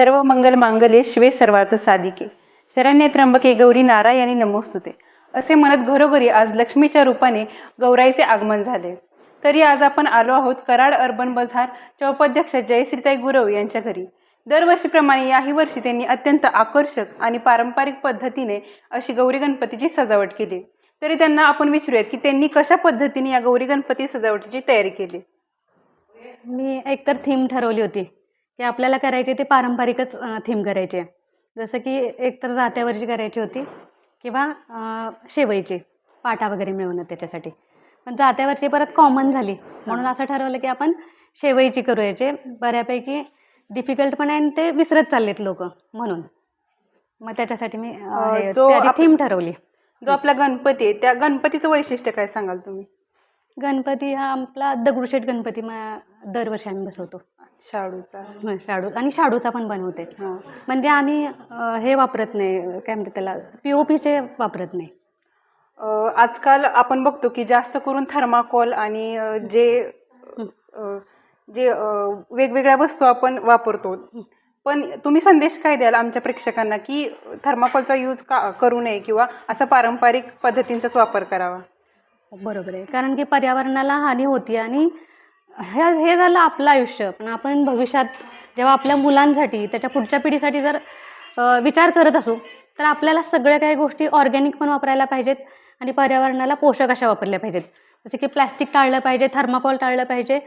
सर्व मंगल मांगल्ये शिवे सर्वार्थ साधिके. शरण्य त्र्यंबके गौरी नारायणी नमोस्तुते. असे म्हणत घरोघरी आज लक्ष्मीच्या रूपाने गौराईचे आगमन झाले. तरी आज आपण आलो आहोत कराड अर्बन बझार उपाध्यक्ष जयश्रीताई गुरव यांच्या घरी. दरवर्षीप्रमाणे याही वर्षी त्यांनी अत्यंत आकर्षक आणि पारंपरिक पद्धतीने अशी गौरी गणपतीची सजावट केली. तरी त्यांना आपण विचारूयात की त्यांनी कशा पद्धतीने या गौरी गणपती सजावटीची तयारी केली? मी एकतर थीम ठरवली होती. की आपल्याला करायची ते पारंपरिकच थीम करायची. आहे जसं की एकतर जात्यावरची करायची होती किंवा शेवईची पाटा वगैरे मिळवणं त्याच्यासाठी. पण जात्यावरची परत कॉमन झाली. म्हणून असं ठरवलं की आपण शेवईची करू याचे बऱ्यापैकी डिफिकल्ट पण आहे आणि ते विसरत चाललेत लोक म्हणून. मग त्याच्यासाठी मी थीम ठरवली. जो आपला गणपती आहे त्या गणपतीचं वैशिष्ट्य काय सांगाल तुम्ही? गणपती हा आपला दगडूशेठ गणपती मग दरवर्षी आम्ही बसवतो. शाडूचा. हं, शाडू आणि शाडूचा पण बनवते. हां. म्हणजे आम्ही अ, हे वापरत नाही काय म्हणतात त्याला पी ओ पीचे वापरत नाही. अ, आजकाल आपण बघतो की जास्त करून थर्माकोल आणि अ, जे अ, जे अ, वेगवेगळ्या वस्तू आपण वापरतो. पण तुम्ही संदेश काय द्याल आमच्या प्रेक्षकांना की थर्माकोलचा यूज का करू नये किंवा असा पारंपरिक पद्धतींचाच वापर करावा? बरोबर आहे. कारण की पर्यावरणाला हानी होती आणि हे हे झालं आपलं आयुष्य. पण आपण भविष्यात जेव्हा आपल्या मुलांसाठी त्याच्या पुढच्या पिढीसाठी जर विचार करत असू तर आपल्याला सगळ्या काही गोष्टी ऑर्गॅनिक पण वापरायला पाहिजेत आणि पर्यावरणाला पोषक अशा वापरल्या पाहिजेत. जसे की प्लॅस्टिक टाळलं पाहिजे थर्माकोल टाळलं पाहिजे.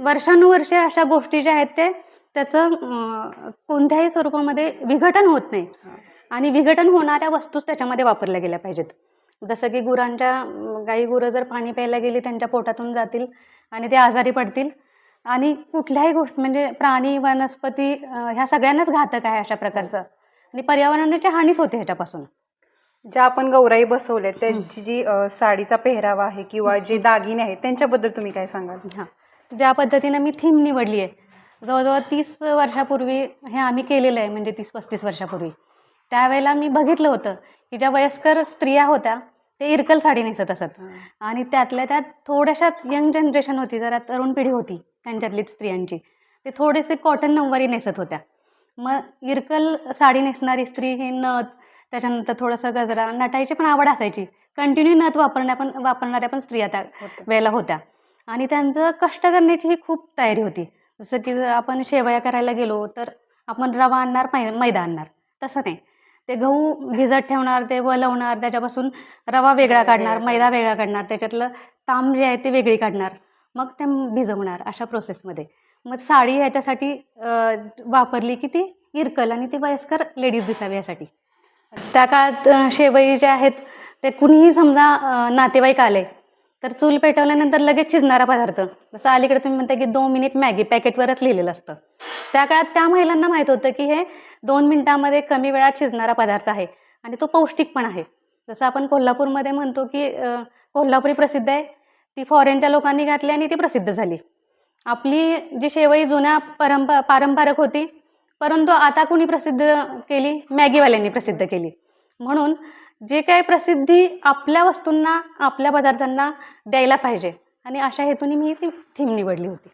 वर्षानुवर्षे अशा गोष्टी ज्या आहेत ते त्याचं कोणत्याही स्वरूपामध्ये विघटन होत नाही. आणि विघटन होणाऱ्या वस्तूच त्याच्यामध्ये वापरल्या गेल्या पाहिजेत. जसं की गुरांच्या गाई गुरं जर पाणी प्यायला गेली त्यांच्या पोटातून जातील आणि ते आजारी पडतील. आणि कुठल्याही गोष्ट म्हणजे प्राणी वनस्पती ह्या सगळ्यांनाच घातक आहे अशा प्रकारचं. आणि पर्यावरणाची हानीच होते ह्याच्यापासून. ज्या आपण गौराई बसवल्या त्यांची जी साडीचा पेहरावा आहे किंवा जे दागिने आहेत त्यांच्याबद्दल तुम्ही काय सांगाल? हां. ज्या पद्धतीनं मी थीम निवडली आहे जवळजवळ तीस वर्षापूर्वी हे आम्ही केलेलं आहे म्हणजे तीस पस्तीस वर्षापूर्वी. त्यावेळेला मी बघितलं होतं की ज्या वयस्कर स्त्रिया होत्या ते इरकल साडी नेसत असत. आणि त्यातल्या त्यात थोड्याशा यंग जनरेशन होती जरा तरुण पिढी होती त्यांच्यातलीच स्त्रियांची. ते थोडेसे कॉटन नऊवारी नेसत होत्या. मग इरकल साडी नेसणारी स्त्री ही नथ त्याच्यानंतर थोडंसं गजरा नटायची पण आवड असायची. कंटिन्यू नथ वापरण्या पण वापरणाऱ्या पण स्त्रिया त्या. वेळेला होत्या. आणि त्यांचं कष्ट करण्याची ही खूप तयारी होती. जसं की जर आपण शेवया करायला गेलो तर आपण रवा आणणार मै मैदा आणणार. तसं नाही. ते गहू भिजत ठेवणार ते वलवणार त्याच्यापासून रवा वेगळा काढणार मैदा वेगळा काढणार त्याच्यातलं ताम जे आहे ते वेगळी काढणार. मग ते भिजवणार अशा प्रोसेसमध्ये मग साडी ह्याच्यासाठी वापरली की ती इरकल आणि ती वयस्कर लेडीज दिसावी यासाठी. त्या काळात शेवई जे आहेत ते कुणीही समजा नातेवाईक आले तर चूल पेटवल्यानंतर लगेच शिजणारा पदार्थ. जसं अलीकडे तुम्ही म्हणता की दोन मिनिट मॅगी पॅकेटवरच लिहिलेलं असतं. त्या काळात त्या महिलांना माहीत होतं की हे दोन मिनिटामध्ये कमी वेळात शिजणारा पदार्थ आहे आणि तो पौष्टिक पण आहे. जसं आपण कोल्हापूरमध्ये म्हणतो की कोल्हापुरी प्रसिद्ध आहे. ती फॉरेनच्या लोकांनी घातली आणि ती प्रसिद्ध झाली. आपली जी शेवई जुन्या परंप पारंपरिक होती परंतु आता कुणी प्रसिद्ध केली? मॅगीवाल्यांनी प्रसिद्ध केली. म्हणून जे काही प्रसिद्धी आपल्या वस्तूंना आपल्या पदार्थांना द्यायला पाहिजे. आणि अशा हेतूने मी ती थीम निवडली होती